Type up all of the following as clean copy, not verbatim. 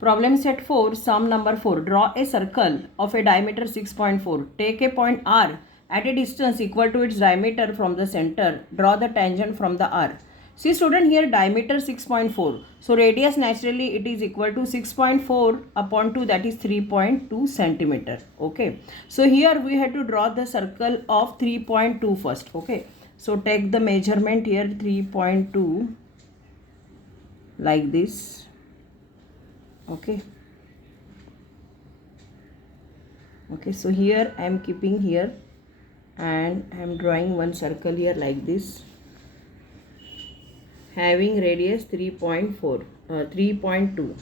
Problem set 4, sum number 4. Draw a circle of a diameter 6.4. Take a point R at a distance equal to its diameter from the center. Draw the tangent from the R. See student, here diameter 6.4. So radius naturally it is equal to 6.4 upon 2, that is 3.2 centimeter. Okay. So here we have to draw the circle of 3.2 first. Okay. So take the measurement here 3.2 like this. Okay. Okay, so here I am keeping here and I am drawing one circle here like this, having radius 3.2.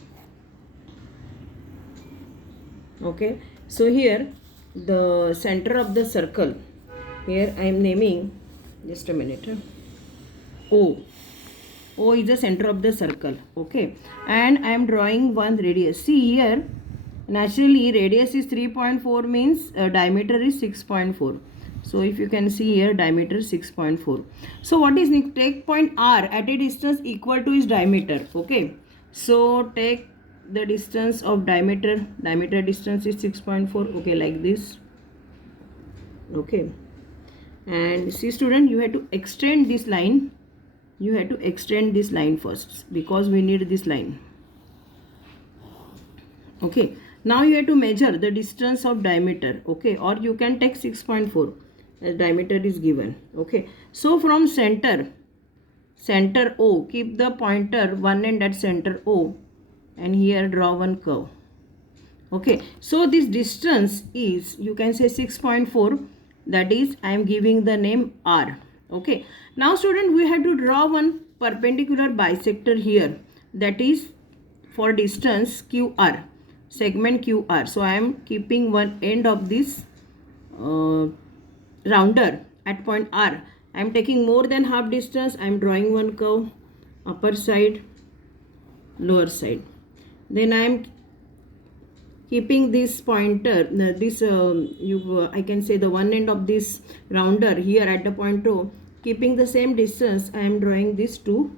Okay, so here the center of the circle, here I am naming, just a minute, O. O is the center of the circle. Okay, and I am drawing one radius. See here, naturally radius is 3.4 means diameter is 6.4. So if you can see here, diameter 6.4. So what is, take point R at a distance equal to its diameter. Okay, so take the distance of diameter distance is 6.4. okay, like this. Okay, and see student, you have to extend this line. You have to extend this line first because we need this line. Okay, now you have to measure the distance of diameter. Okay, or you can take 6.4 as diameter is given. Okay, so from center O, keep the pointer one end at center O and here draw one curve. Okay, so this distance is, you can say 6.4, that is I am giving the name R. Okay, now student, we have to draw one perpendicular bisector here, that is for distance QR, segment QR. So I am keeping one end of this rounder at point R. I am taking more than half distance. I am drawing one curve, upper side, lower side. Then I am keeping this pointer, I can say the one end of this rounder here at the point O, keeping the same distance, I am drawing this two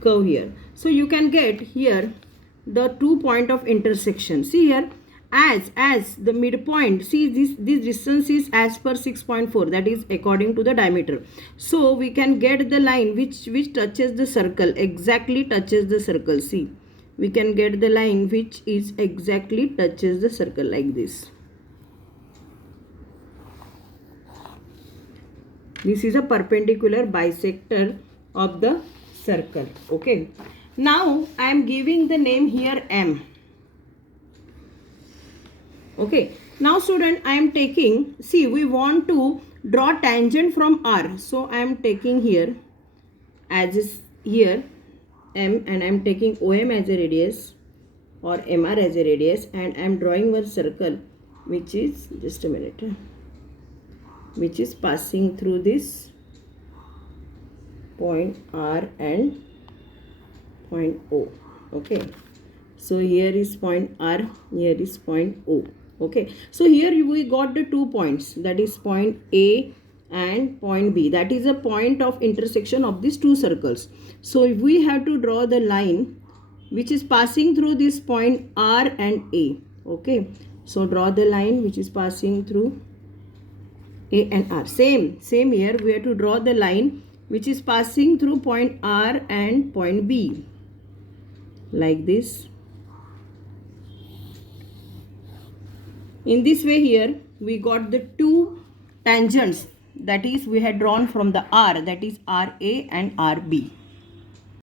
curve here. So you can get here the 2 point of intersection. See here, as the midpoint, see this distance is as per 6.4, that is according to the diameter. So we can get the line which touches the circle, exactly touches the circle. See, we can get the line which is exactly touches the circle like this. This is a perpendicular bisector of the circle. Okay, now I am giving the name here M. Okay, now student, I am taking, see, we want to draw tangent from R. So I am taking here, as is here, M, and I am taking OM as a radius or MR as a radius, and I am drawing one circle which is, just a minute, which is passing through this point R and point O. Okay, so here is point R, here is point O. Okay, so here we got the 2 points, that is point A and point B, that is a point of intersection of these two circles. So if we have to draw the line which is passing through this point R and A. Okay, so draw the line which is passing through A and R. Same here, we have to draw the line which is passing through point R and point B, like this. In this way here we got the two tangents, that is we had drawn from the R, that is RA and RB.